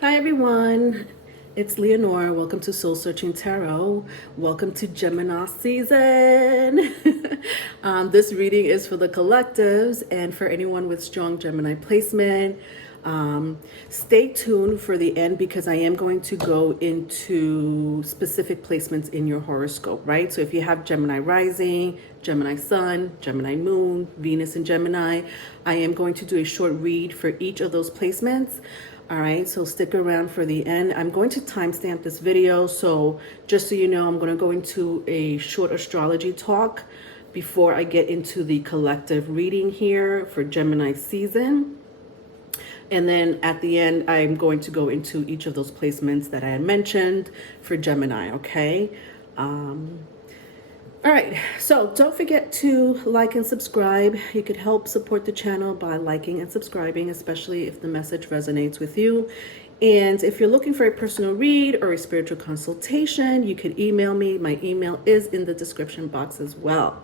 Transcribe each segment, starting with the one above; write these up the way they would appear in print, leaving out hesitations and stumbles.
Hi everyone, it's Leonore. Welcome to Soul Searching Tarot. Welcome to Gemini season. This reading is for the collectives and for anyone with strong Gemini placement. Stay tuned for the end because I am going to go into specific placements in your horoscope, right? So if you have Gemini rising, Gemini sun, Gemini moon, Venus in Gemini, I am going to do a short read for each of those placements. All right, so stick around for the end. I'm going to timestamp this video, so just so you know, I'm going to go into a short astrology talk before I get into the collective reading here for Gemini season. And then at the end, I'm going to go into each of those placements that I had mentioned for Gemini, okay? All right, so don't forget to like and subscribe. You could help support the channel by liking and subscribing, especially if the message resonates with you. And if you're looking for a personal read or a spiritual consultation, you could email me. My email is in the description box as well.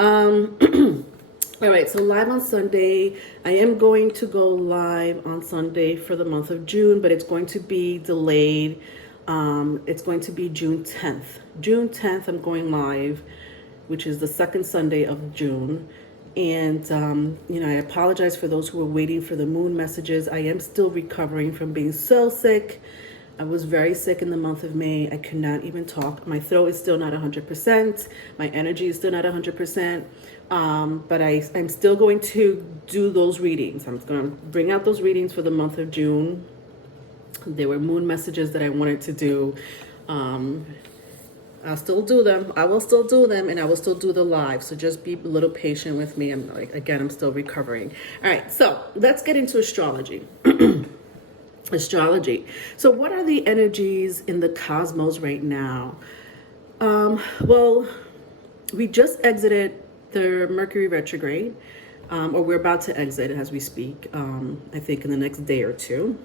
All right, so live on Sunday. I am going to go live on Sunday for the month of June, but it's going to be delayed. It's going to be June 10th. June 10th, I'm going live, which is the second Sunday of June. And, I apologize for those who are waiting for the moon messages. I am still recovering from being so sick. I was very sick in the month of May. I could not even talk. My throat is still not 100%. My energy is still not 100%. But I'm still going to do those readings. I'm going to bring out those readings for the month of June. There were moon messages that I wanted to do. I'll still do them. I will still do them, and I will still do the live. So just be a little patient with me. I'm still recovering. All right, so let's get into astrology. Astrology. So what are the energies in the cosmos right now? Well, we just exited the Mercury retrograde, or we're about to exit as we speak, I think in the next day or two.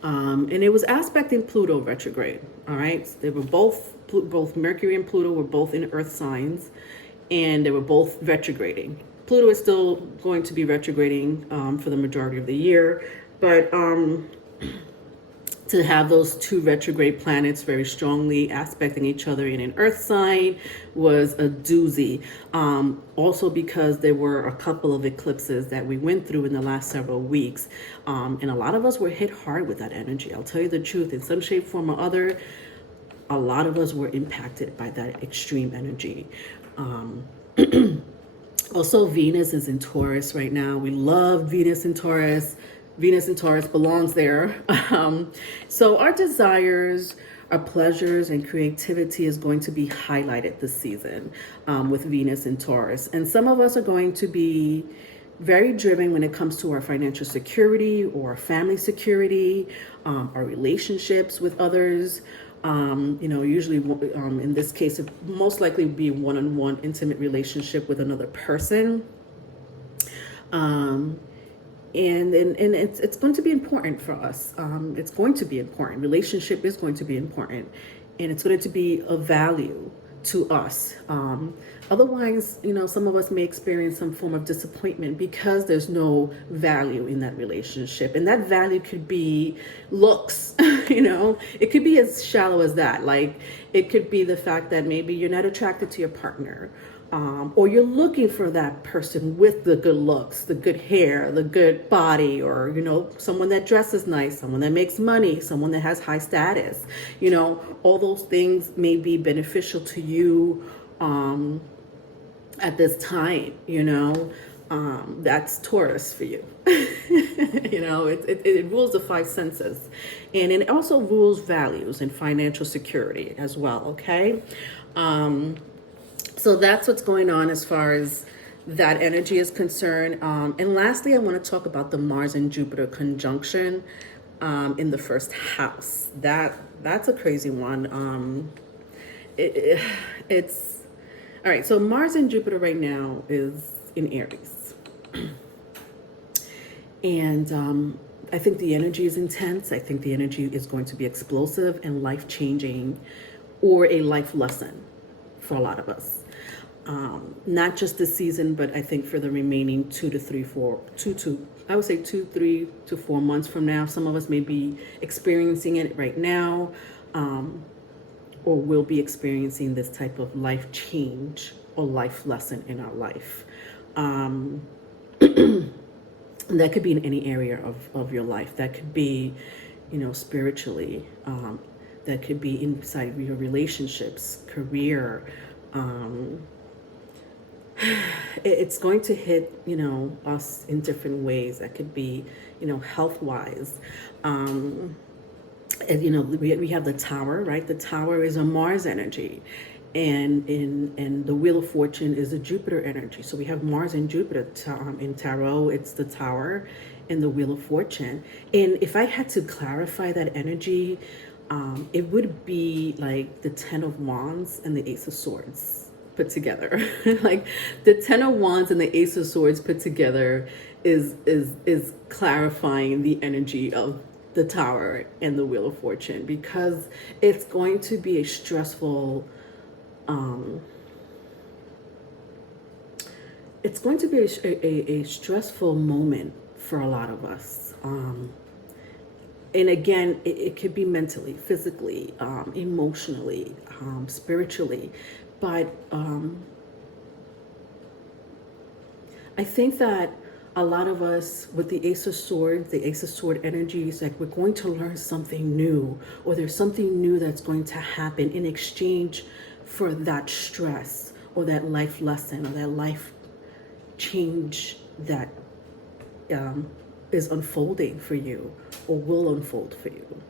And it was aspecting Pluto retrograde. All right, they were both Mercury and Pluto were both in Earth signs, and they were both retrograding. Pluto is still going to be retrograding for the majority of the year, but to have those two retrograde planets very strongly aspecting each other in an Earth sign was a doozy. Also because there were a couple of eclipses that we went through in the last several weeks. And a lot of us were hit hard with that energy. I'll tell you the truth, in some shape, form, or other, a lot of us were impacted by that extreme energy. Also, Venus is in Taurus right now. We love Venus in Taurus. Venus in Taurus belongs there. So our desires, our pleasures, and creativity is going to be highlighted this season with Venus in Taurus. And some of us are going to be very driven when it comes to our financial security or family security, our relationships with others. Usually in this case, it most likely would be a one-on-one intimate relationship with another person. And it's going to be important for us. It's going to be important. Relationship is going to be important, and it's going to be of value to us. Otherwise, some of us may experience some form of disappointment because there's no value in that relationship. And that value could be looks, it could be as shallow as that. Like, it could be the fact that maybe you're not attracted to your partner. Or you're looking for that person with the good looks, the good hair, the good body, or, someone that dresses nice, someone that makes money, someone that has high status. All those things may be beneficial to you at this time, that's Taurus for you. It rules the five senses, and it also rules values and financial security as well, okay? So that's what's going on as far as that energy is concerned. And lastly, I want to talk about the Mars and Jupiter conjunction in the first house. That's a crazy one. It's all right. So Mars and Jupiter right now is in Aries, and I think the energy is intense. I think the energy is going to be explosive and life-changing, or a life lesson for a lot of us. Not just this season, but I think for the remaining 2 to I would say 2, 3 to 4 months from now. Some of us may be experiencing it right now, or will be experiencing this type of life change or life lesson in our life. That could be in any area of your life. That could be, spiritually. That could be inside your relationships, career. It's going to hit, us in different ways. That could be, health-wise. And, we have the tower, right? The tower is a Mars energy. And the Wheel of Fortune is a Jupiter energy. So we have Mars and Jupiter in tarot. It's the tower and the Wheel of Fortune. And if I had to clarify that energy, it would be like the Ten of Wands and the Ace of Swords put together. Like the Ten of Wands and the Ace of Swords put together is clarifying the energy of the Tower and the Wheel of Fortune, because it's going to be a stressful it's going to be a stressful moment for a lot of us. And again, it could be mentally, physically, emotionally, spiritually. But I think that a lot of us with the Ace of Swords, the Ace of Sword energy is like we're going to learn something new, or there's something new that's going to happen in exchange for that stress or that life lesson or that life change that is unfolding for you or will unfold for you.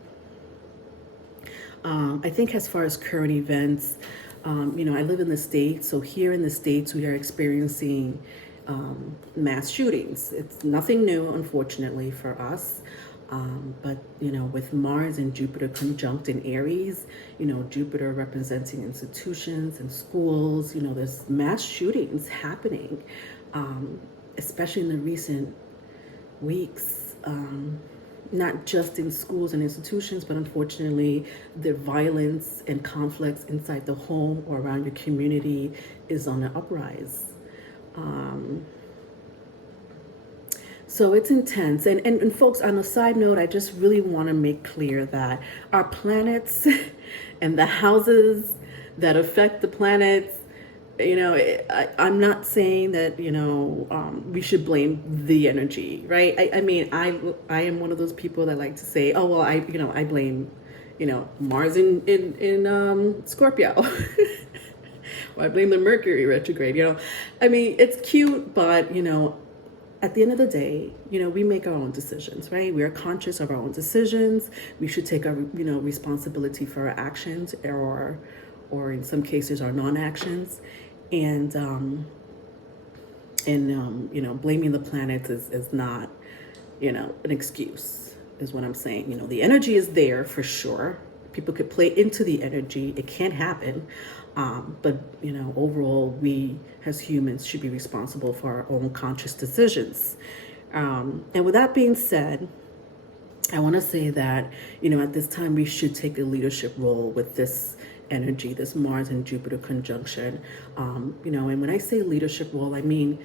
I think as far as current events, I live in the States. So here in the States, we are experiencing mass shootings. It's nothing new, unfortunately, for us. But, with Mars and Jupiter conjunct in Aries, Jupiter representing institutions and schools, there's mass shootings happening, especially in the recent weeks, not just in schools and institutions, but unfortunately, the violence and conflicts inside the home or around your community is on the uprise. So it's intense. And folks, on a side note, I just really want to make clear that our planets and the houses that affect the planets, I'm not saying that, we should blame the energy, right? I am one of those people that like to say, oh, well, I blame, Mars in Scorpio. Or I blame the Mercury retrograde, it's cute, but, at the end of the day, we make our own decisions, right? We are conscious of our own decisions. We should take our, responsibility for our actions or in some cases our non-actions. And blaming the planets is not, an excuse, is what I'm saying. The energy is there for sure. People could play into the energy. It can happen. But, overall, we as humans should be responsible for our own conscious decisions. And with that being said, I want to say that, at this time, we should take a leadership role with this energy, this Mars and Jupiter conjunction. And when I say leadership role, I mean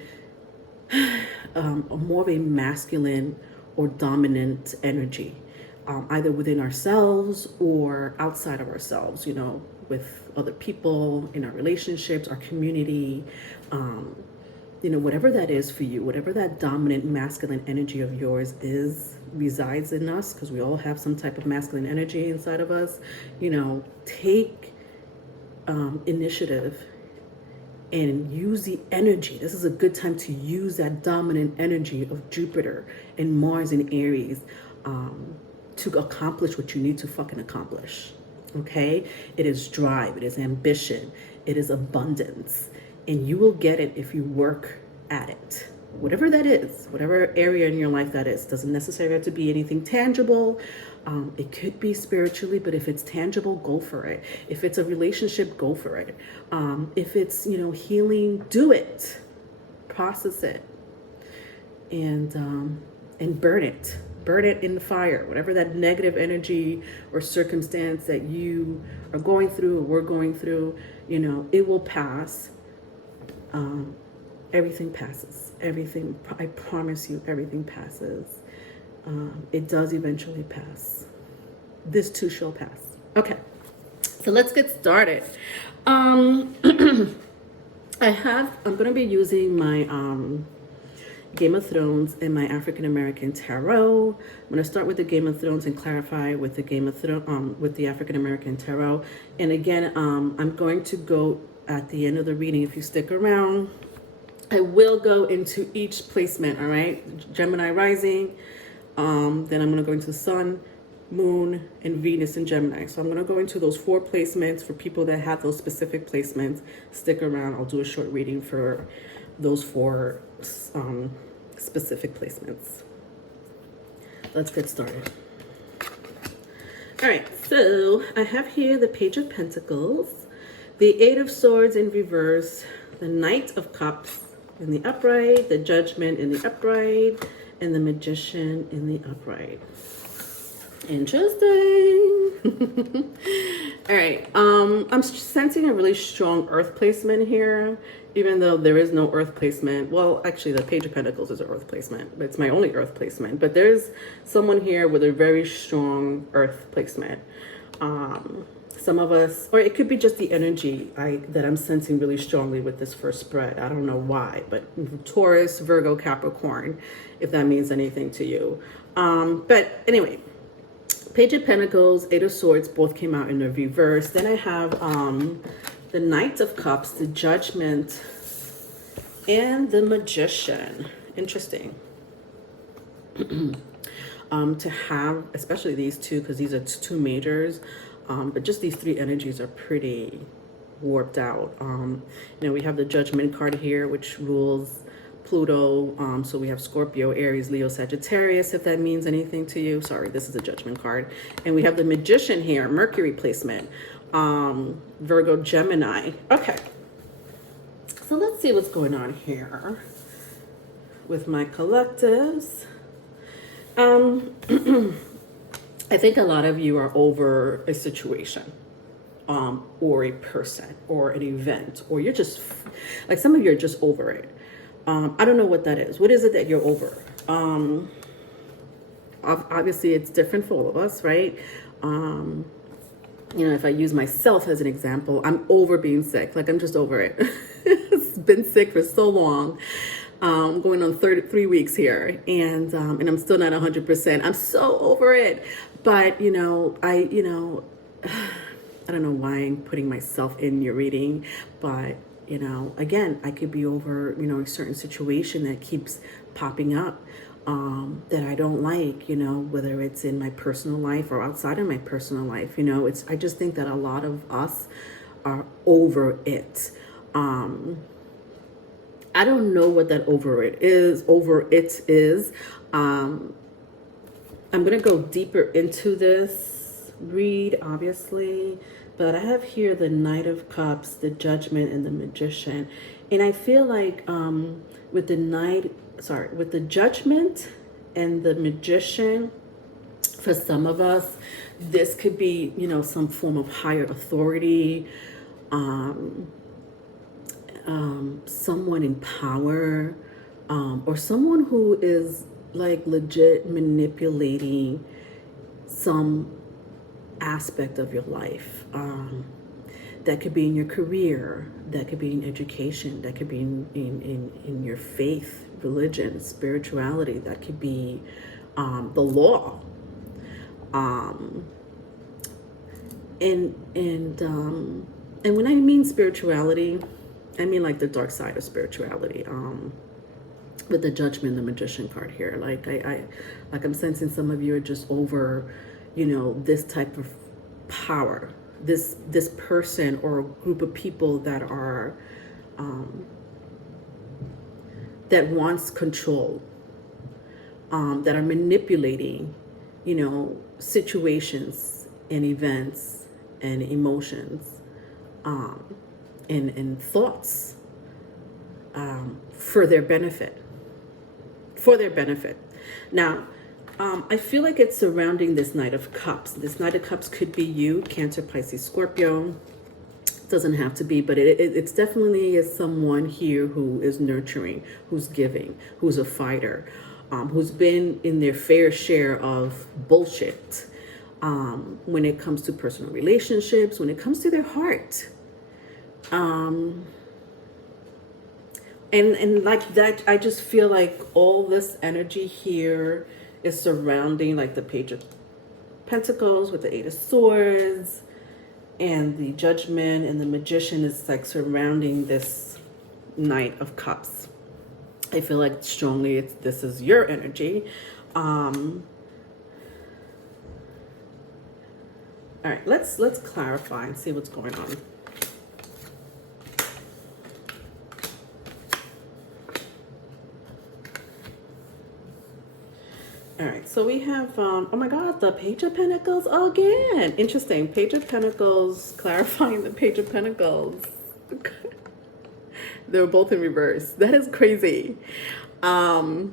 more of a masculine or dominant energy, either within ourselves or outside of ourselves, with other people, in our relationships, our community, whatever that is for you, whatever that dominant masculine energy of yours resides in us, because we all have some type of masculine energy inside of us, take initiative and use the energy. This is a good time to use that dominant energy of Jupiter and Mars in Aries to accomplish what you need to fucking accomplish. Okay? It is drive, it is ambition, it is abundance, and you will get it if you work at it. Whatever that is, whatever area in your life that is, doesn't necessarily have to be anything tangible. It could be spiritually, but if it's tangible, go for it. If it's a relationship, go for it. If it's, healing, do it. Process it. And burn it. Burn it in the fire. Whatever that negative energy or circumstance that you are going through or we're going through, it will pass. And everything passes. Everything, I promise you, everything passes. It does eventually pass. This too shall pass. Okay, so let's get started. I'm going to be using my Game of Thrones and my African American Tarot. I'm going to start with the Game of Thrones and clarify with the Game of Thrones, with the African American Tarot. And again, I'm going to go at the end of the reading. If you stick around, I will go into each placement. All right, Gemini rising. Then I'm going to go into Sun, Moon, and Venus in Gemini. So I'm going to go into those 4 placements for people that have those specific placements. Stick around. I'll do a short reading for those 4 specific placements. Let's get started. All right, so I have here the Page of Pentacles, the 8 of Swords in reverse, the Knight of Cups in the upright, the Judgment in the upright, and the Magician in the upright. Interesting. All right, I'm sensing a really strong earth placement here, even though there is no earth placement. Well, actually, the Page of Pentacles is an earth placement, but it's my only earth placement. But there's someone here with a very strong earth placement. Some of us, or it could be just the energy that I'm sensing really strongly with this first spread. I don't know why, but Taurus, Virgo, Capricorn, if that means anything to you. But anyway, Page of Pentacles, 8 of Swords, both came out in the reverse. Then I have the Knight of Cups, the Judgment, and the Magician. Interesting. To have, especially these two, because these are 2 majors, but just these 3 energies are pretty warped out. We have the Judgment card here, which rules Pluto. So we have Scorpio, Aries, Leo, Sagittarius, if that means anything to you. Sorry, this is a Judgment card. And we have the Magician here, Mercury placement, Virgo, Gemini. Okay, so let's see what's going on here with my collectives. I think a lot of you are over a situation, or a person, or an event, or you're just, like, some of you are just over it. I don't know what that is. What is it that you're over? Obviously, it's different for all of us, right? If I use myself as an example, I'm over being sick. Like, I'm just over it. It's been sick for so long. Going on 3 weeks here, and I'm still not 100%. I'm so over it. But, I don't know why I'm putting myself in your reading, but, again, I could be over, a certain situation that keeps popping up, that I don't like, whether it's in my personal life or outside of my personal life. I just think that a lot of us are over it. I don't know what that over it is. I'm going to go deeper into this read, obviously, but I have here the Knight of Cups, the Judgment, and the Magician. And I feel like with the Judgment and the Magician, for some of us, this could be, some form of higher authority, someone in power, or someone who is like legit manipulating some aspect of your life. That could be in your career, that could be in education, that could be in your faith, religion, spirituality, that could be the law. And when I mean spirituality, I mean like the dark side of spirituality. With the Judgment, the Magician card here, I'm sensing some of you are just over, this type of power, this person or a group of people that are that wants control, that are manipulating, situations and events and emotions, and thoughts, for their benefit. Now, I feel like it's surrounding this Knight of Cups. This Knight of Cups could be you, Cancer, Pisces, Scorpio. Doesn't have to be, but it's definitely is someone here who is nurturing, who's giving, who's a fighter, who's been in their fair share of bullshit when it comes to personal relationships, when it comes to their heart. And like that, I just feel like all this energy here is surrounding like the Page of Pentacles with the Eight of Swords, and the Judgment and the Magician is like surrounding this Knight of Cups. I feel like strongly this is your energy. All right, let's clarify and see what's going on. All right, so we have, oh my God, the Page of Pentacles again. Interesting. Page of Pentacles, clarifying the Page of Pentacles. They're both in reverse. That is crazy. All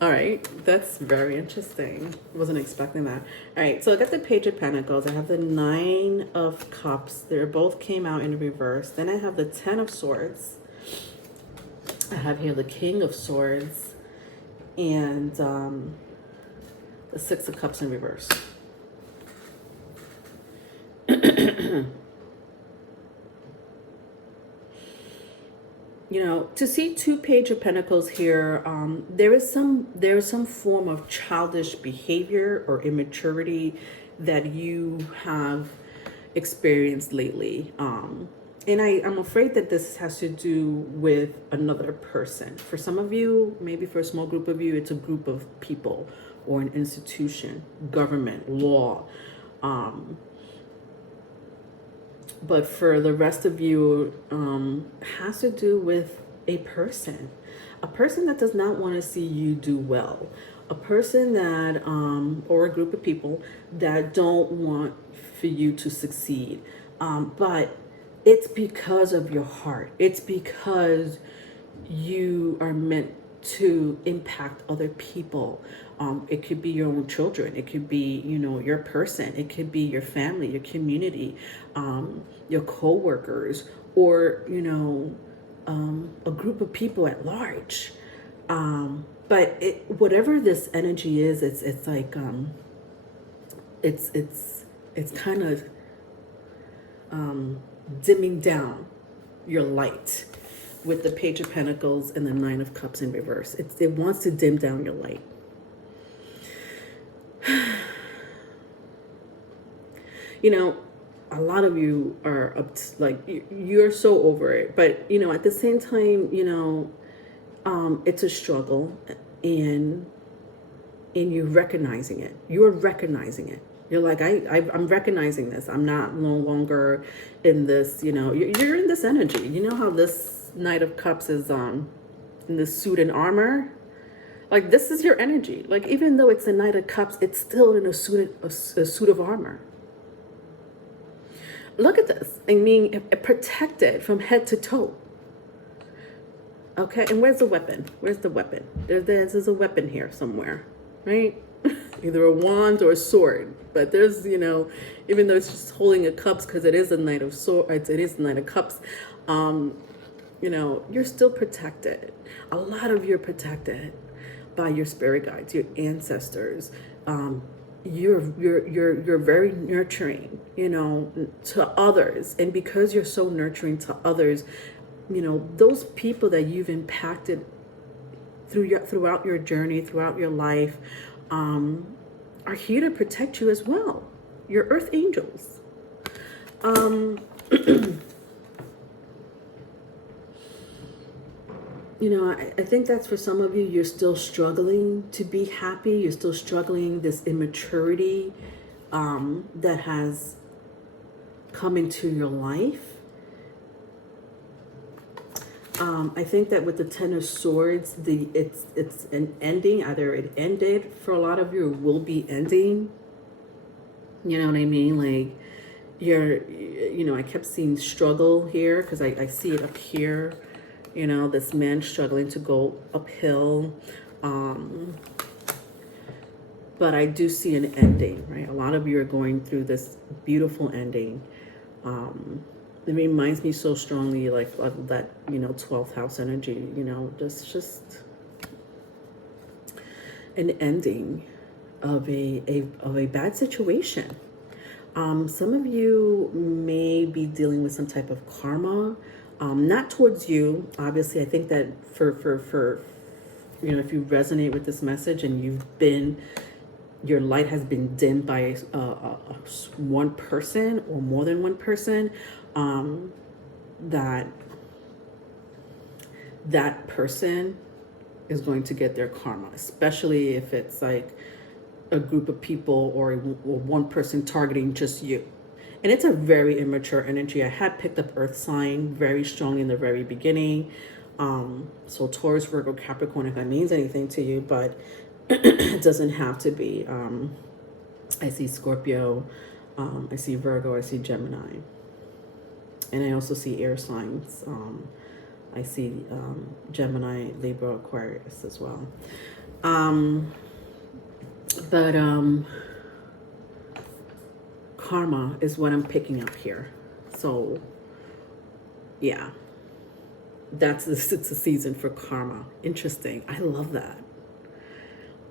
right, that's very interesting. Wasn't expecting that. All right, so I got the Page of Pentacles. I have the Nine of Cups. They both came out in reverse. Then I have the Ten of Swords. I have here the King of Swords. And the Six of Cups in reverse. You know, to see two Page of Pentacles here, there is some form of childish behavior or immaturity that you have experienced lately. And I'm afraid that this has to do with another person. For some of you, maybe for a small group of you, it's a group of people or an institution, government, law. But for the rest of you, has to do with a person that does not want to see you do well, a person that, or a group of people that don't want for you to succeed. But it's because of your heart. It's because you are meant to impact other people. It could be your own children. It could be, you know, your person. It could be your family, your community, your co-workers, or, you know, a group of people at large. But whatever this energy is, it's like, it's kind of dimming down your light with the Page of Pentacles and the Nine of Cups in reverse. It wants to dim down your light. You know, a lot of you are like, you're so over it, but you know, at the same time, you know, it's a struggle, and you're recognizing it. You're recognizing it. You're like, I'm recognizing this. I'm not no longer in this, you know, you're in this energy. You know how this Knight of Cups is in this suit and armor? Like, this is your energy. Like, even though it's a Knight of Cups, it's still in a suit of armor. Look at this. I mean, protected from head to toe. Okay, and where's the weapon? Where's the weapon? There's a weapon here somewhere, right? Either a wand or a sword. But there's, you know, even though it's just holding a cups, because it is a Knight of Swords, it is a Knight of Cups, you know, you're still protected. A lot of you are protected by your spirit guides, your ancestors. You're very nurturing, you know, to others. And because you're so nurturing to others, you know, those people that you've impacted throughout your journey, throughout your life, are here to protect you as well. Your earth angels. You know, I think that's for some of you, you're still struggling to be happy. You're still struggling this immaturity that has come into your life. I think that with the Ten of Swords, it's an ending. Either it ended for a lot of you, or will be ending. You know what I mean? Like, you know, I kept seeing struggle here because I see it up here. You know, this man struggling to go uphill. But I do see an ending, right? A lot of you are going through this beautiful ending. It reminds me so strongly, like, of that, 12th house energy, just an ending of a bad situation. Some of you may be dealing with some type of karma, not towards you. Obviously, I think that for if you resonate with this message and your light has been dimmed by one person or more than one person, that person is going to get their karma, especially if it's like a group of people or one person targeting just you. And it's a very immature energy. I had picked up Earth sign very strong in the very beginning. So Taurus, Virgo, Capricorn, if that means anything to you, but it doesn't have to be. I see Scorpio, I see Virgo, I see Gemini. And I also see air signs. I see Gemini, Libra, Aquarius as well. But karma is what I'm picking up here. So yeah, it's a season for karma. Interesting. I love that.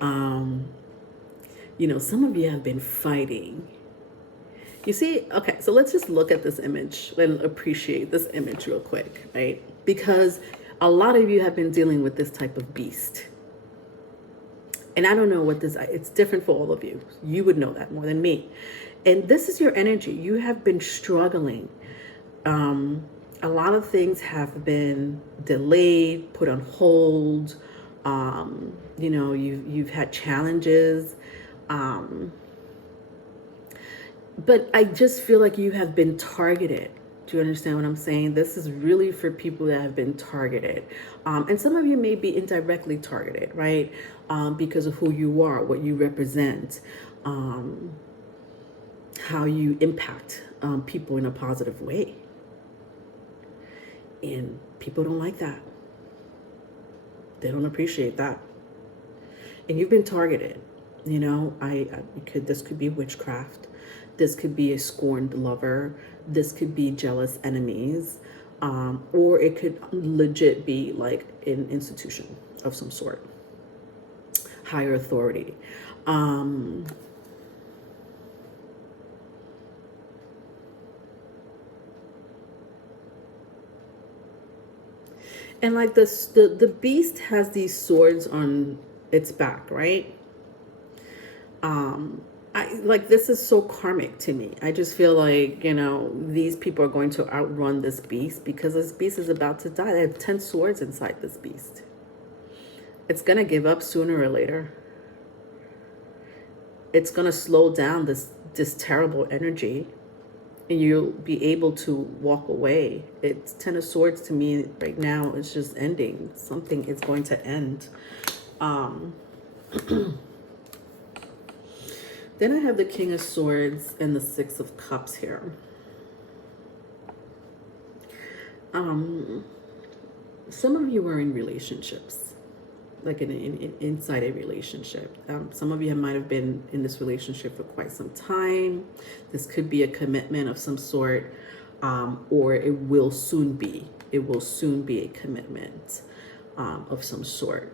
Some of you have been fighting. You see, okay, so let's just look at this image and appreciate this image real quick, right? Because a lot of you have been dealing with this type of beast. And I don't know what it's different for all of you. You would know that more than me. And this is your energy. You have been struggling. A lot of things have been delayed, put on hold. You've had challenges. But I just feel like you have been targeted. Do you understand what I'm saying? This is really for people that have been targeted. And some of you may be indirectly targeted, right? Because of who you are, what you represent, how you impact people in a positive way. And people don't like that. They don't appreciate that. And you've been targeted. This could be witchcraft. This could be a scorned lover. This could be jealous enemies. Or it could legit be like an institution of some sort. Higher authority. And like the beast has these swords on its back, right? This is so karmic to me. I just feel like, these people are going to outrun this beast because this beast is about to die. They have 10 swords inside this beast. It's going to give up sooner or later. It's going to slow down this terrible energy and you'll be able to walk away. It's 10 of swords to me right now. It's just ending. Something is going to end. Then I have the King of Swords and the Six of Cups here. Some of you are in relationships, like inside a relationship. Some of you might have been in this relationship for quite some time. This could be a commitment of some sort, or it will soon be. It will soon be a commitment of some sort.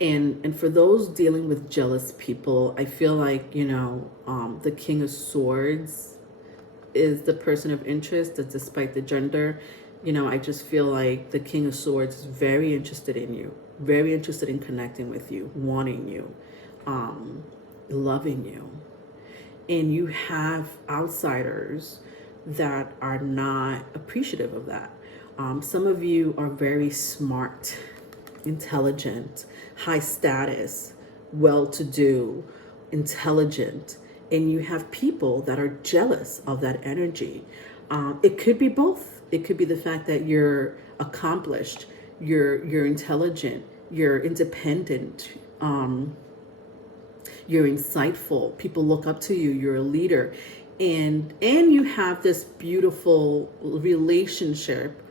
And for those dealing with jealous people, I feel like, the King of Swords is the person of interest, that despite the gender, I just feel like the King of Swords is very interested in you, very interested in connecting with you, wanting you, loving you. And you have outsiders that are not appreciative of that. Some of you are very smart, intelligent, high status, well-to-do, intelligent, and you have people that are jealous of that energy. It could be both. It could be the fact that you're accomplished, you're intelligent, you're independent, you're insightful. People look up to you. You're a leader, and you have this beautiful relationship.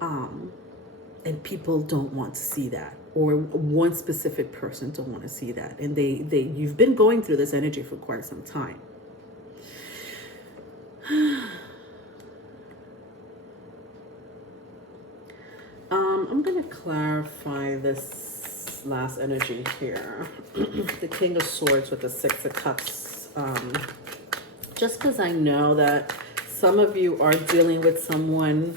And people don't want to see that, or one specific person don't want to see that. And you've been going through this energy for quite some time. I'm going to clarify this last energy here. The King of Swords with the Six of Cups. Just because I know that some of you are dealing with someone,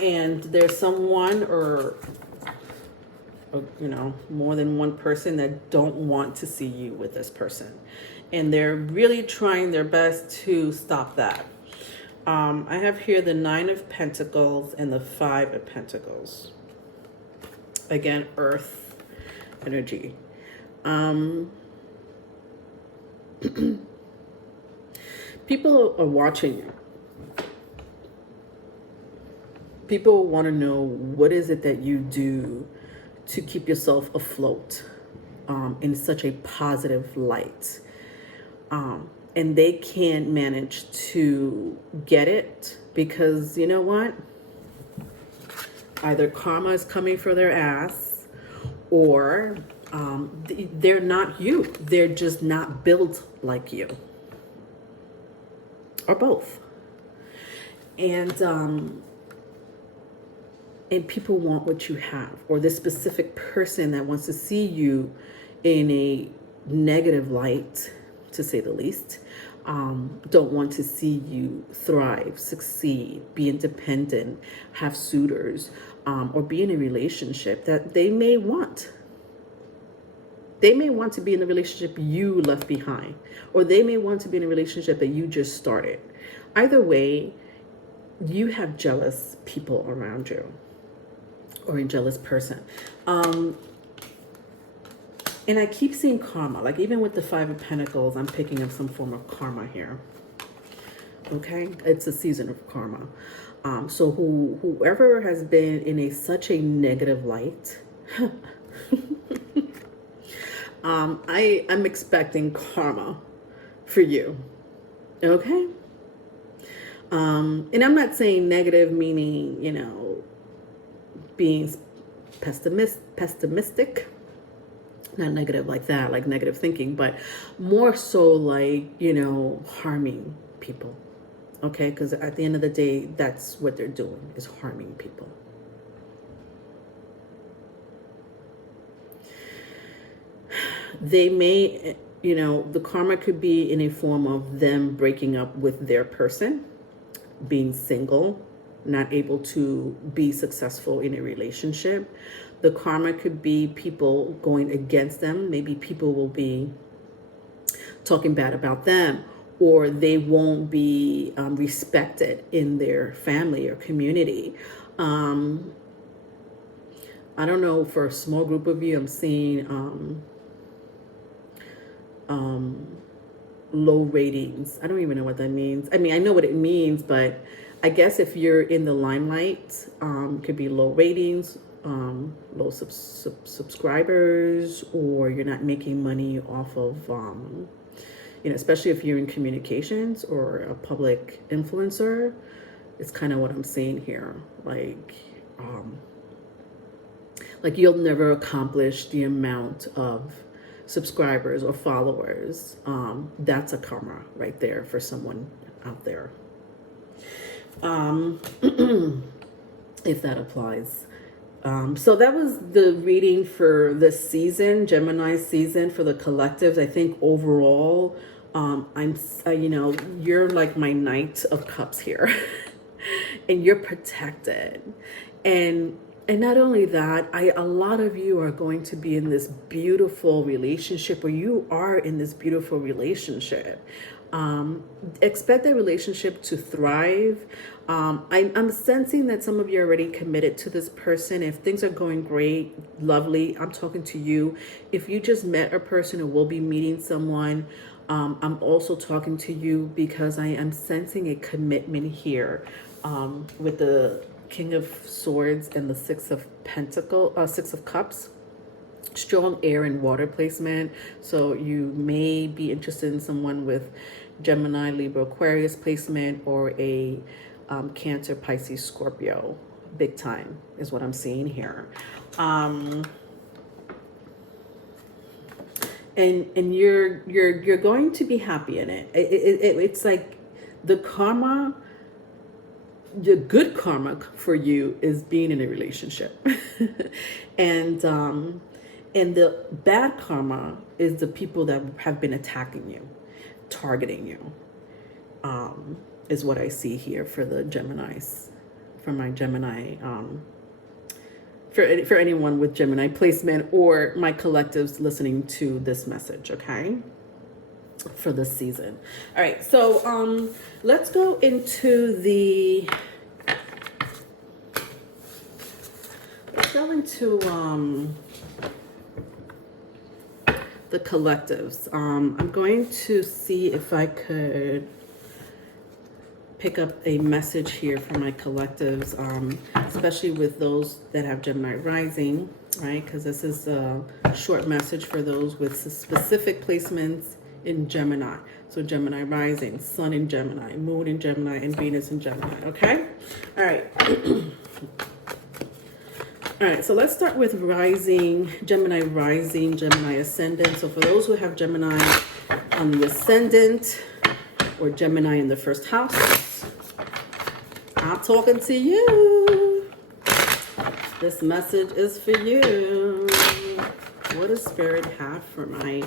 and there's someone or you know, more than one person that don't want to see you with this person. And they're really trying their best to stop that. I have here the Nine of Pentacles and the Five of Pentacles. Again, Earth energy. People are watching you. People want to know, what is it that you do to keep yourself afloat in such a positive light? And they can't manage to get it because, you know what? Either karma is coming for their ass, or they're not you. They're just not built like you. Or both. And people want what you have, or this specific person that wants to see you in a negative light, to say the least, don't want to see you thrive, succeed, be independent, have suitors, or be in a relationship that they may want. They may want to be in the relationship you left behind, or they may want to be in a relationship that you just started. Either way, you have jealous people around you, or a jealous person. And I keep seeing karma. Like even with the Five of Pentacles, I'm picking up some form of karma here. Okay? It's a season of karma. So whoever has been in such a negative light, I'm expecting karma for you. Okay? And I'm not saying negative meaning, you know, being pessimistic. Not negative like that, like negative thinking, but more so like, you know, harming people. Okay? Because at the end of the day, that's what they're doing, is harming people. They may, you know, the karma could be in a form of them breaking up with their person, being single, not able to be successful in a relationship. The karma could be people going against them. Maybe people will be talking bad about them, or they won't be respected in their family or community. I don't know, for a small group of you, I'm seeing low ratings. I don't even know what that means. I mean, I know what it means, but I guess if you're in the limelight, could be low ratings, low subscribers, or you're not making money off of, you know, especially if you're in communications or a public influencer. It's kind of what I'm seeing here. Like you'll never accomplish the amount of subscribers or followers. That's a karma right there for someone out there. If that applies. So that was the reading for this season, Gemini season, for the collectives. I think overall, you know, you're like my Knight of Cups here, and you're protected. And not only that, a lot of you are going to be in this beautiful relationship, or you are in this beautiful relationship. Expect that relationship to thrive. I'm sensing that some of you are already committed to this person. If things are going great, lovely, I'm talking to you. If you just met a person or will be meeting someone, I'm also talking to you, because I am sensing a commitment here with the King of Swords and the Six of Cups. Strong air and water placement. So you may be interested in someone with Gemini, Libra, Aquarius placement, or a Cancer, Pisces, Scorpio. Big time is what I'm seeing here. And you're going to be happy in it. It's like the karma the good karma for you is being in a relationship. and the bad karma is the people that have been attacking you, targeting you, is what I see here for the Geminis, for my Gemini, for anyone with Gemini placement or my collectives listening to this message, okay? For this season. All right, so let's go into the the collectives. I'm going to see if I could pick up a message here for my collectives, especially with those that have Gemini rising, right? Because this is a short message for those with specific placements in Gemini. So Gemini rising, Sun in Gemini, Moon in Gemini, and Venus in Gemini, okay? All right. All right, so let's start with rising, Gemini ascendant. So for those who have Gemini on the ascendant or Gemini in the first house, I'm talking to you. This message is for you. What does Spirit have for my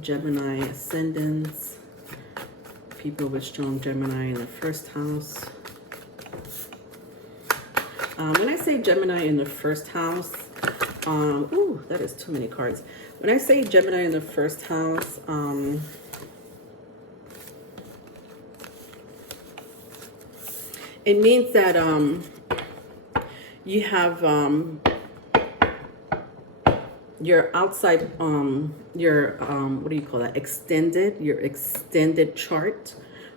Gemini ascendants? People with strong Gemini in the first house. When I say Gemini in the first house, ooh, that is too many cards. When I say Gemini in the first house, it means that you have your outside, your what do you call that? Your extended chart,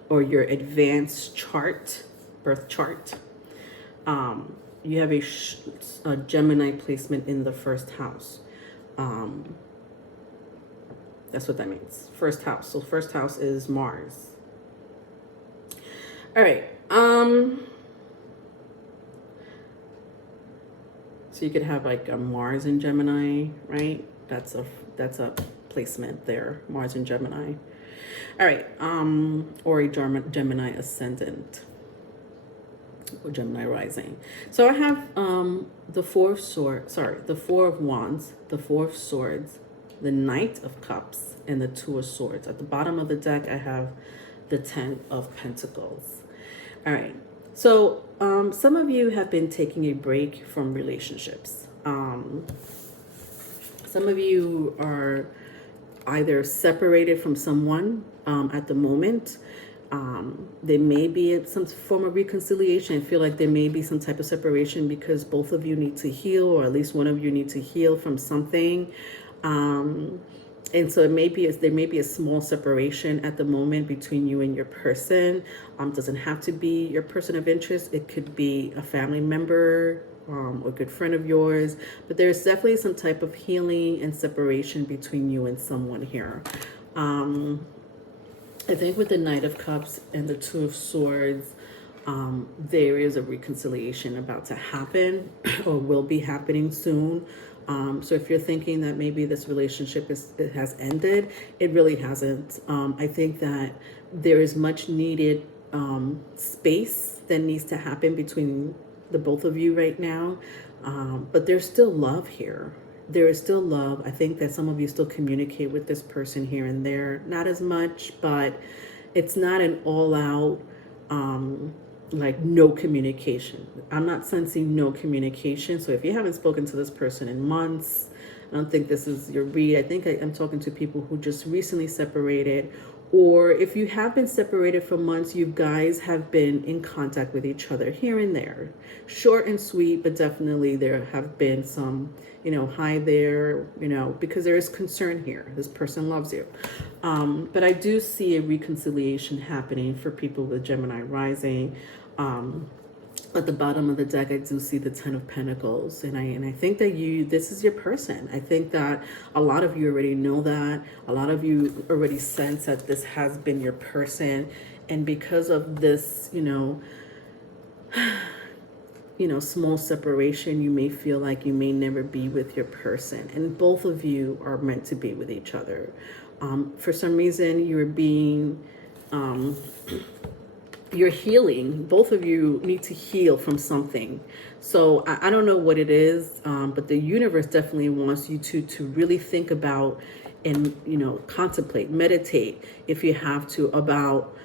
or your advanced chart, birth chart. You have a Gemini placement in the first house. That's what that means. First house. So first house is Mars. All right. So you could have like a Mars in Gemini, right? That's a placement there. Mars in Gemini. All right. Or a Gemini ascendant. Or Gemini rising. So I have the Four of Wands, the Four of Swords, the Knight of Cups, and the Two of Swords. At the bottom of the deck, I have the Ten of Pentacles. All right. So some of you have been taking a break from relationships. Some of you are either separated from someone at the moment. There may be some form of reconciliation. I feel like there may be some type of separation because both of you need to heal, or at least one of you need to heal from something. And so there may be a small separation at the moment between you and your person. Doesn't have to be your person of interest. It could be a family member, or a good friend of yours. But there's definitely some type of healing and separation between you and someone here. I think with the Knight of Cups and the Two of Swords, there is a reconciliation about to happen or will be happening soon. So if you're thinking that maybe this relationship has ended, it really hasn't. I think that there is much needed space that needs to happen between the both of you right now. But there's still love here. There is still love. I think that some of you still communicate with this person here and there. Not as much, but it's not an all-out, like no communication. I'm not sensing no communication. So if you haven't spoken to this person in months, I don't think this is your read. I think I'm talking to people who just recently separated. Or if you have been separated for months, you guys have been in contact with each other here and there. Short and sweet, but definitely there have been some, hi there, because there is concern here. This person loves you. But I do see a reconciliation happening for people with Gemini rising. At the bottom of the deck, I do see the Ten of Pentacles, and I think that this is your person. I think that a lot of you already know that. A lot of you already sense that this has been your person, and because of this, small separation, you may feel like you may never be with your person, and both of you are meant to be with each other. For some reason, you're being you're healing. Both of you need to heal from something. So I don't know what it is, but the universe definitely wants you to really think about and, you know, contemplate, meditate if you have to, about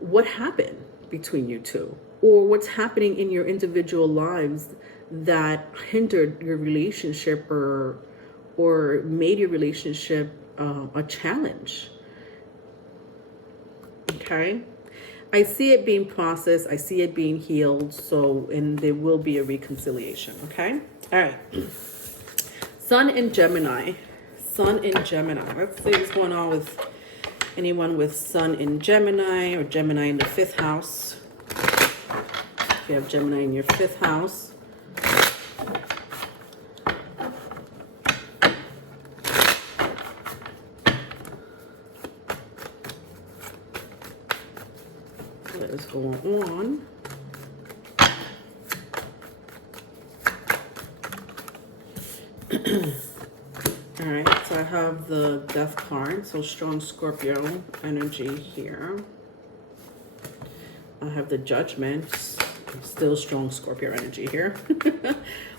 what happened between you two, or what's happening in your individual lives that hindered your relationship, or made your relationship a challenge. Okay, I see it being processed, I see it being healed, so, and there will be a reconciliation. Okay, all right. Sun in Gemini. Sun in Gemini. Let's see what's going on with anyone with Sun in Gemini, or Gemini in the 5th house. If you have Gemini in your 5th house. What is going on? All right, so I have the Death card, so strong Scorpio energy here. I have the Judgment, still strong Scorpio energy here.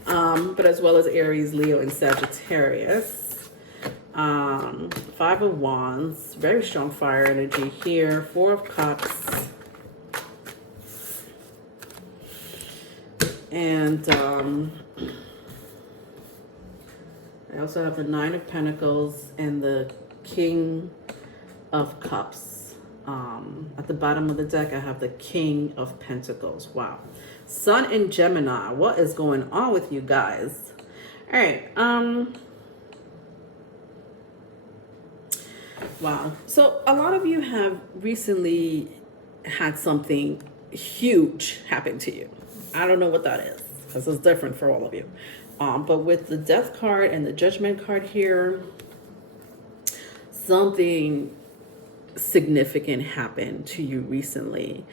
But as well as Aries, Leo, and Sagittarius. 5 of Wands, very strong fire energy here. 4 of Cups. And I also have the 9 of Pentacles and the King of Cups. At the bottom of the deck, I have the King of Pentacles. Wow. Sun in Gemini. What is going on with you guys? All right. Wow. So a lot of you have recently had something huge happen to you. I don't know what that is, because it's different for all of you. But with the Death card and the Judgment card here, something significant happened to you recently.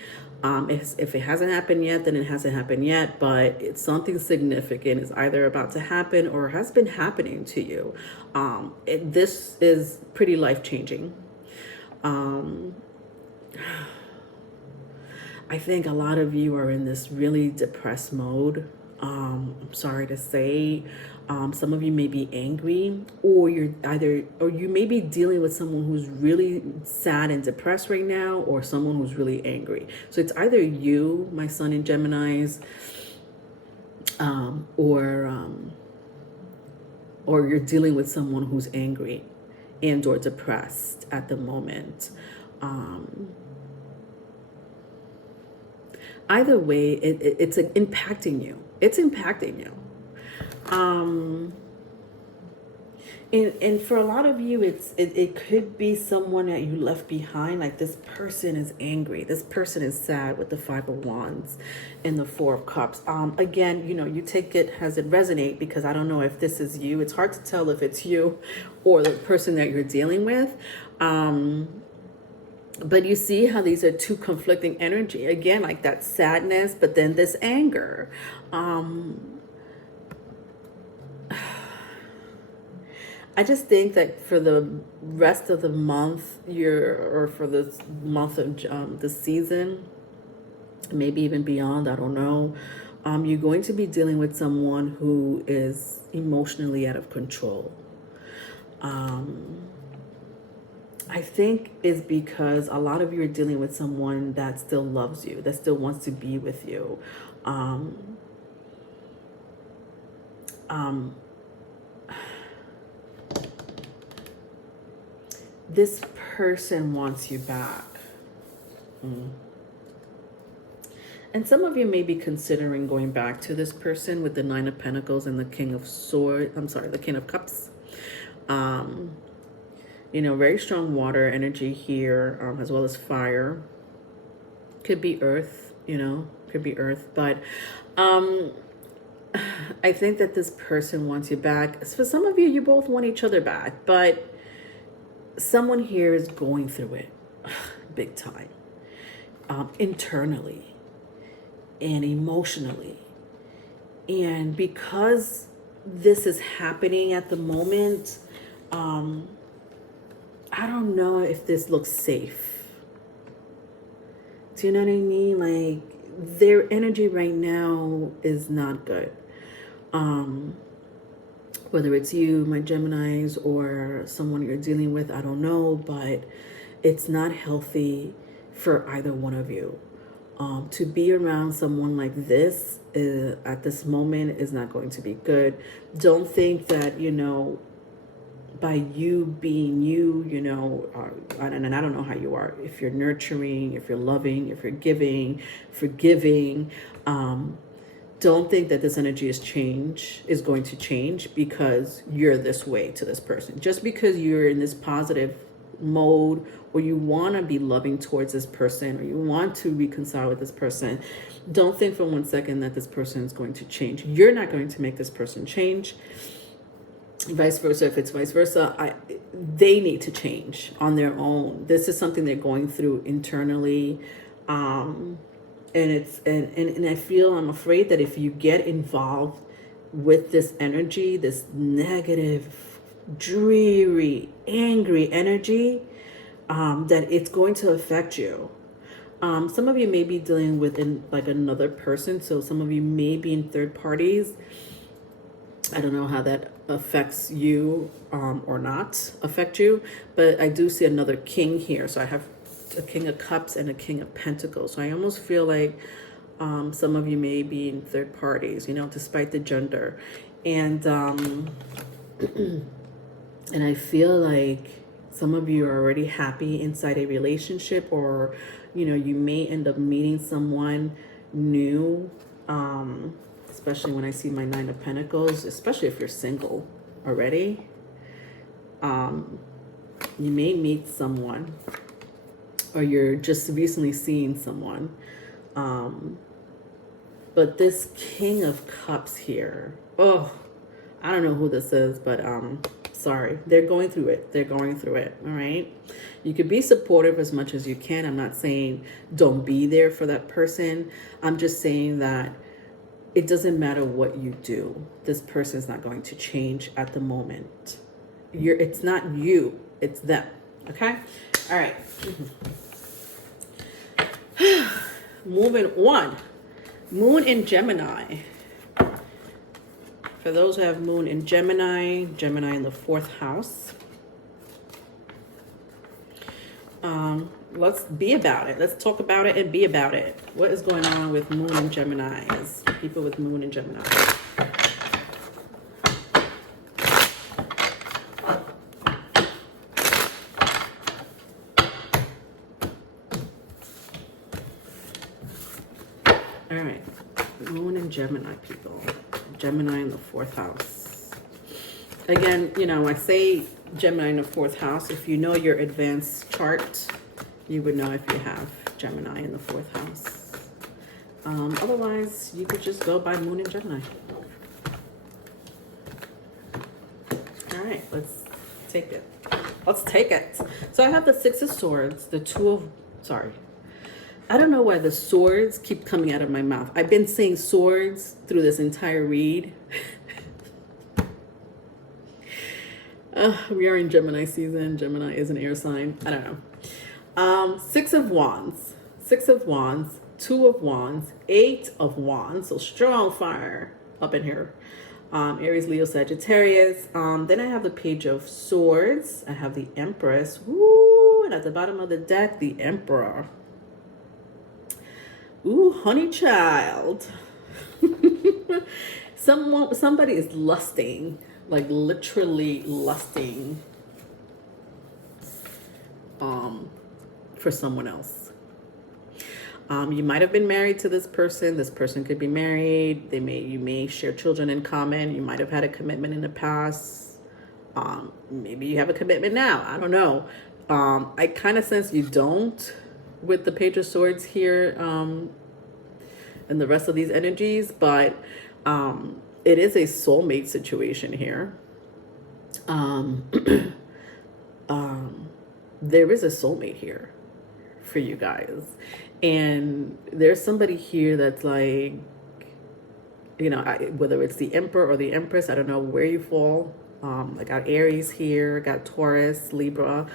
If it hasn't happened yet, then it hasn't happened yet, but it's something significant is either about to happen or has been happening to you. This is pretty life-changing. I think a lot of you are in this really depressed mode. I'm sorry to say, some of you may be angry, or you may be dealing with someone who's really sad and depressed right now, or someone who's really angry. So it's either you, my Sun in Geminis, or you're dealing with someone who's angry and or depressed at the moment. Either way, it's impacting you. It's impacting you. And for a lot of you, it could be someone that you left behind. Like, this person is angry. This person is sad, with the 5 of Wands and the 4 of Cups. Again, you know, you take it as it resonate, because I don't know if this is you. It's hard to tell if it's you or the person that you're dealing with. But you see how these are two conflicting energy. Again, like that sadness, but then this anger. I just think that for the rest of the month, or for the month of the season, maybe even beyond, I don't know, you're going to be dealing with someone who is emotionally out of control. I think is because a lot of you are dealing with someone that still loves you, that still wants to be with you. This person wants you back. And some of you may be considering going back to this person with the 9 of Pentacles and the King of the King of Cups. You know, very strong water energy here, as well as fire. Could be earth, you know, could be earth. But I think that this person wants you back. For some of you, you both want each other back, but someone here is going through it big time, internally and emotionally. And because this is happening at the moment, I don't know if this looks safe. Do you know what I mean? Like, their energy right now is not good. Whether it's you, my Geminis, or someone you're dealing with, I don't know, but it's not healthy for either one of you. To be around someone like this at this moment is not going to be good. Don't think that, by you being you, and I don't know how you are, if you're nurturing, if you're loving, if you're giving, forgiving, don't think that this energy is going to change because you're this way to this person. Just because you're in this positive mode, or you want to be loving towards this person, or you want to reconcile with this person, don't think for 1 second that this person is going to change. You're not going to make this person change. Vice versa. If it's vice versa, they need to change on their own. This is something they're going through internally. And I feel, I'm afraid that if you get involved with this energy, this negative, dreary, angry energy, that it's going to affect you. Some of you may be dealing with like another person. So some of you may be in third parties. I don't know how that affects you or not affect you, but I do see another king here. So I have a King of Cups and a King of Pentacles. So I almost feel like some of you may be in third parties, despite the gender. And and I feel like some of you are already happy inside a relationship, or, you may end up meeting someone new, especially when I see my Nine of Pentacles, especially if you're single already. You may meet someone, or you're just recently seeing someone. But this King of Cups here, I don't know who this is, but sorry, they're going through it. They're going through it. All right. You could be supportive as much as you can. I'm not saying don't be there for that person. I'm just saying that it doesn't matter what you do. This person is not going to change at the moment. It's not you, it's them. Okay. All right. Moving on. Moon in Gemini. For those who have Moon in Gemini, Gemini in the 4th house. Let's be about it. Let's talk about it and be about it. What is going on with Moon in Gemini? People with Moon in Gemini. All right. Moon in Gemini, people. Gemini in the 4th house. Again, I say Gemini in the 4th house. If you know your advanced chart, you would know if you have Gemini in the 4th house. Otherwise, you could just go by Moon in Gemini. All right, let's take it. Let's take it. So I have the 6 of Swords, I don't know why the swords keep coming out of my mouth. I've been saying swords through this entire read. We are in Gemini season. Gemini is an air sign. I don't know. 6 of Wands. 6 of Wands. 2 of Wands. 8 of Wands. So strong fire up in here. Aries, Leo, Sagittarius. Then I have the Page of Swords. I have the Empress. Woo! And at the bottom of the deck, the Emperor. Ooh, honey child. Somebody is lusting, like literally lusting for someone else. You might have been married to this person. This person could be married. You may share children in common. You might have had a commitment in the past. Maybe you have a commitment now. I don't know. I kind of sense you don't, with the Page of Swords here, and the rest of these energies, but it is a soulmate situation here. There is a soulmate here for you guys, and there's somebody here that's like, whether it's the Emperor or the Empress, I don't know where you fall I got Aries here, got Taurus, Libra,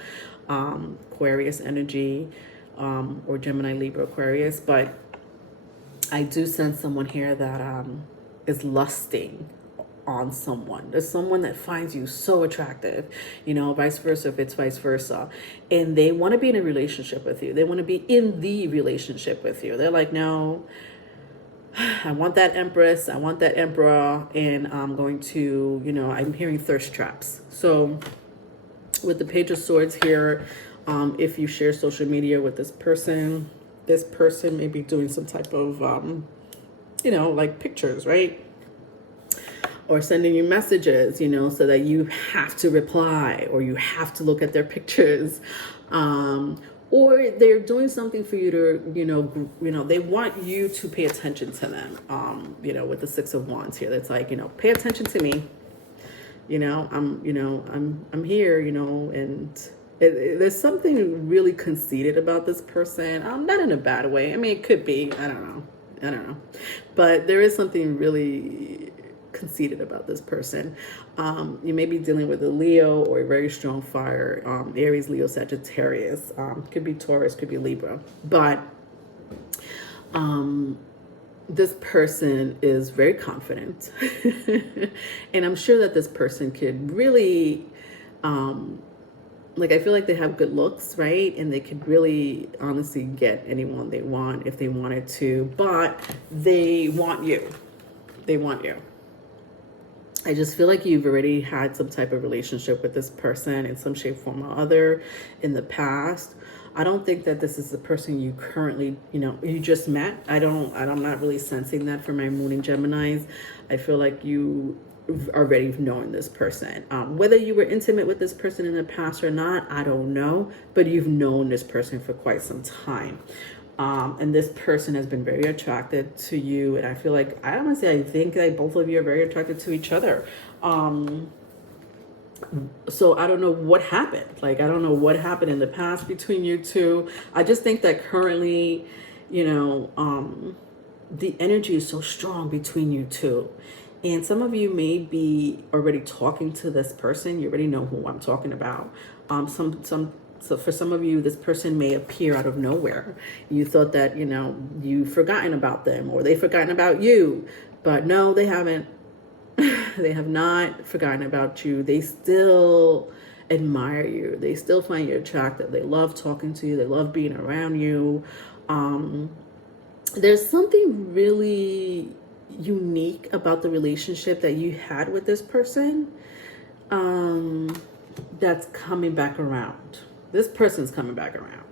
Aquarius energy, or Gemini, Libra, Aquarius. But I do sense someone here that is lusting on someone. There's someone that finds you so attractive, vice versa if it's vice versa. And they want to be in a relationship with you. They want to be in the relationship with you. They're like, no, I want that empress, I want that emperor, and I'm going to, I'm hearing thirst traps. So with the Page of Swords here, if you share social media with this person may be doing some type of, like pictures, right? Or sending you messages, so that you have to reply or you have to look at their pictures. Or they're doing something for you to, they want you to pay attention to them. With the Six of Wands here, that's like, pay attention to me. I'm here, and there's something really conceited about this person. Not in a bad way. I mean, it could be, I don't know. But there is something really conceited about this person. You may be dealing with a Leo or a very strong fire, Aries, Leo, Sagittarius, could be Taurus, could be Libra, but this person is very confident and I'm sure that this person could really I feel like they have good looks, right? And they could really honestly get anyone they want if they wanted to, but they want you. I just feel like you've already had some type of relationship with this person in some shape, form, or other in the past. I don't think that this is the person you currently, you just met. I'm not really sensing that for my moon in Geminis. I feel like you already known this person. Whether you were intimate with this person in the past or not, I don't know, but you've known this person for quite some time. And this person has been very attracted to you. And I feel like, I think that both of you are very attracted to each other. So I don't know what happened. I don't know what happened in the past between you two. I just think that currently, the energy is so strong between you two. And some of you may be already talking to this person. You already know who I'm talking about. So for some of you, this person may appear out of nowhere. You thought that, you've forgotten about them or they've forgotten about you. But no, they haven't. They have not forgotten about you. They still admire you. They still find you attractive. They love talking to you. They love being around you. There's something really unique about the relationship that you had with this person that's coming back around. This person's coming back around.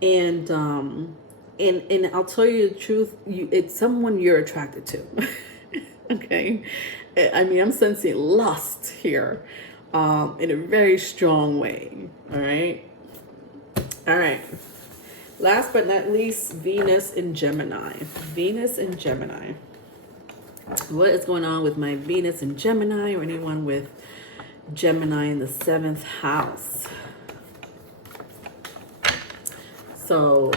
And I'll tell you the truth, it's someone you're attracted to. Okay? I mean, I'm sensing lust here in a very strong way. All right. Last but not least, Venus in Gemini. Venus in Gemini. What is going on with my Venus in Gemini or anyone with Gemini in the 7th house? So,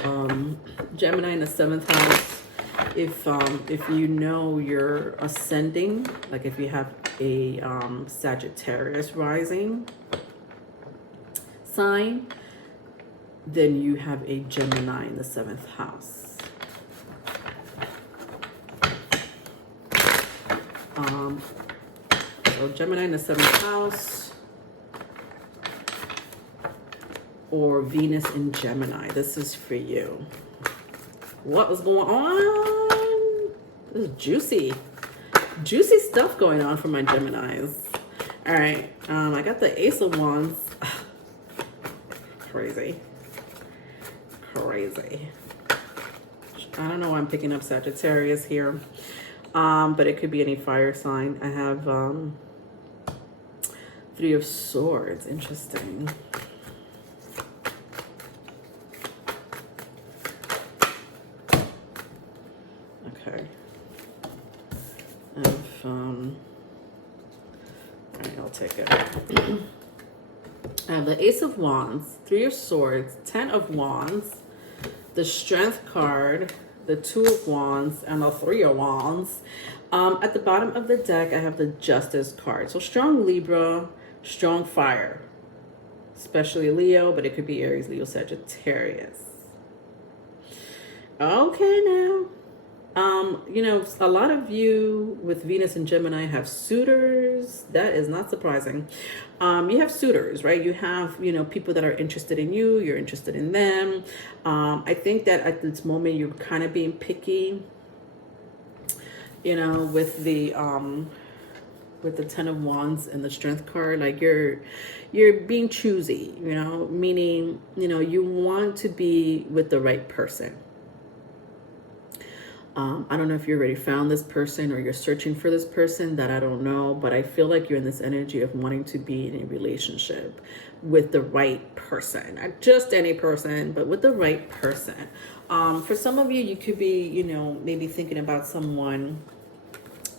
Gemini in the 7th house, if you know you're ascending, like if you have a Sagittarius rising sign, then you have a Gemini in the 7th house. So Gemini in the 7th house or Venus in Gemini. This is for you. What was going on? This is juicy stuff going on for my Geminis. All right, I got the Ace of Wands. Crazy. I don't know why I'm picking up Sagittarius here, but it could be any fire sign. I have Three of Swords. Interesting. Okay. Alright, I'll take it. I have the Ace of Wands, Three of Swords, Ten of Wands, the Strength card, the Two of Wands, and the Three of Wands. At the bottom of the deck, I have the Justice card. So strong Libra, strong fire, especially Leo, but it could be Aries, Leo, Sagittarius. Okay, now. A lot of you with Venus and Gemini have suitors. That is not surprising. You have suitors, right? You have, people that are interested in you. You're interested in them. I think that at this moment you're kind of being picky, with the Ten of Wands and the Strength card. Like you're being choosy, meaning, you want to be with the right person. I don't know if you already found this person or you're searching for this person, that I don't know, but I feel like you're in this energy of wanting to be in a relationship with the right person. Not just any person, but with the right person. For some of you, you could be, maybe thinking about someone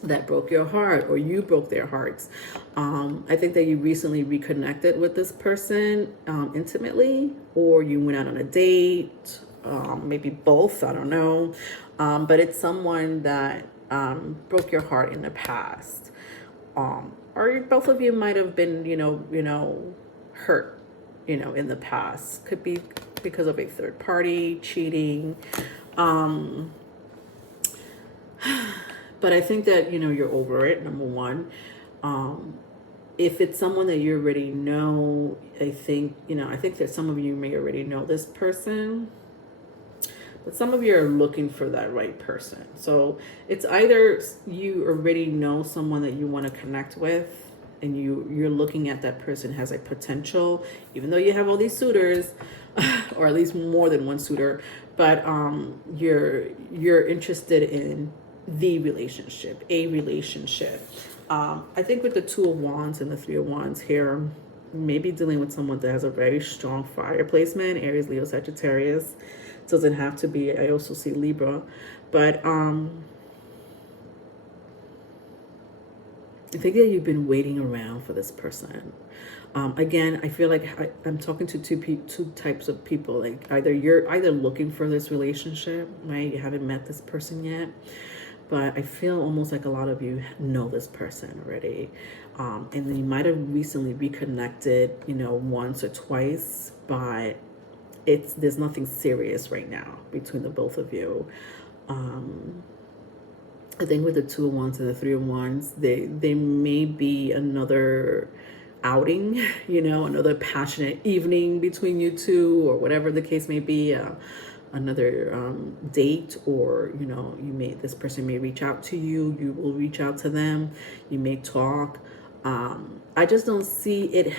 that broke your heart, or you broke their hearts. I think that you recently reconnected with this person intimately, or you went out on a date, maybe both, I don't know. But it's someone that broke your heart in the past. Or both of you might have been, hurt, in the past. Could be because of a third party, cheating. But I think that, you're over it, number one. If it's someone that you already know, I think that some of you may already know this person. But some of you are looking for that right person. So it's either you already know someone that you want to connect with, and you're looking at that person has a potential, even though you have all these suitors, or at least more than one suitor, but you're interested in the relationship, a relationship. I think with the Two of Wands and the Three of Wands here, maybe dealing with someone that has a very strong fire placement, Aries, Leo, Sagittarius. Doesn't have to be. I also see Libra, but I think that you've been waiting around for this person. Again, I feel like I'm talking to two types of people. Like you're looking for this relationship, right? You haven't met this person yet, but I feel almost like a lot of you know this person already, and then you might have recently reconnected, once or twice, but there's nothing serious right now between the both of you. I think with the Two of Wands and the Three of Wands, they may be another outing, another passionate evening between you two, or whatever the case may be, another date, or this person may reach out to you, you will reach out to them, you may talk. I just don't see it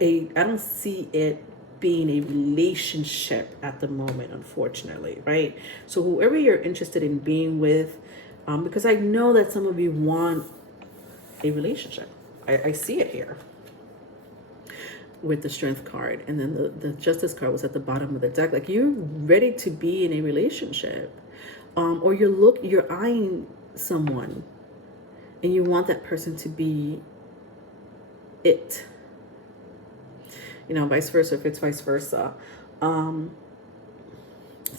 I don't see it being a relationship at the moment, unfortunately, right? So whoever you're interested in being with, because I know that some of you want a relationship. I see it here with the Strength card, and then the Justice card was at the bottom of the deck. Like you're ready to be in a relationship, or you're eyeing someone, and you want that person to be it. Vice versa, if it's vice versa. Some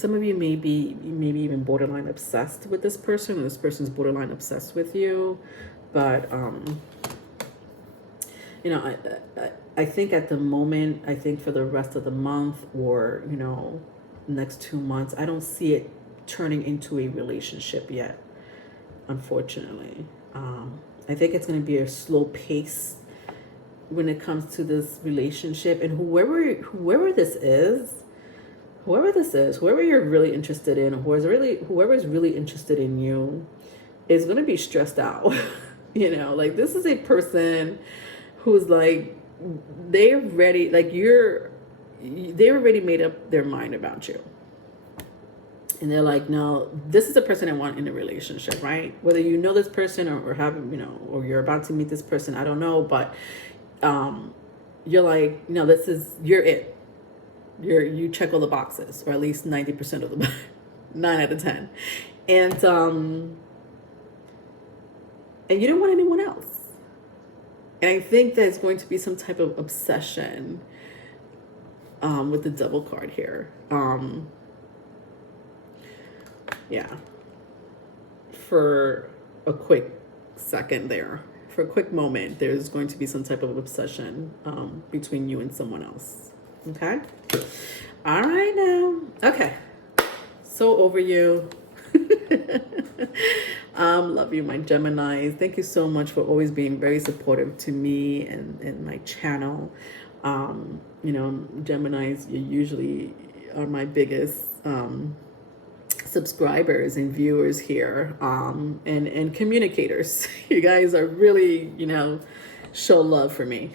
of you may be even borderline obsessed with this person, or this person's borderline obsessed with you. But, I think at the moment, I think for the rest of the month, or, next 2 months, I don't see it turning into a relationship yet, unfortunately. I think it's going to be a slow pace when it comes to this relationship, and whoever you're really interested in, or whoever is really interested in you, is going to be stressed out. Like this is a person who's like, they're ready, like they already made up their mind about you, and they're like, no, this is the person I want in a relationship, right? Whether you know this person or have, or you're about to meet this person, I don't know, but you're like, no, you're it. You check all the boxes, or at least 90% of the 9 out of 10. And you don't want anyone else. And I think there's going to be some type of obsession with the Devil card here. Yeah. For a quick second there. For a quick moment, there's going to be some type of obsession between you and someone else. Okay? All right now. Okay. So over you. Love you, my Geminis. Thank you so much for always being very supportive to me and my channel. You know, Geminis, you usually are my biggest subscribers and viewers here, and communicators. You guys are really, you know, show love for me.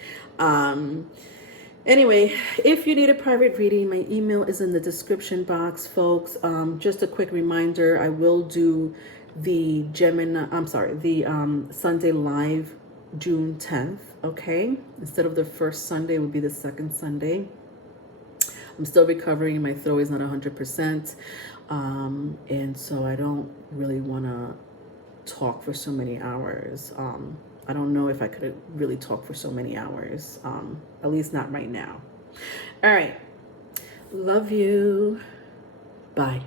Anyway, if you need a private reading, my email is in the description box, folks. Just a quick reminder, I will do the Sunday live June 10th, okay? Instead of the first Sunday, it would be the second Sunday. I'm still recovering. My throat is not 100%. And so I don't really want to talk for so many hours. I don't know if I could really talk for so many hours, at least not right now. All right. Love you. Bye.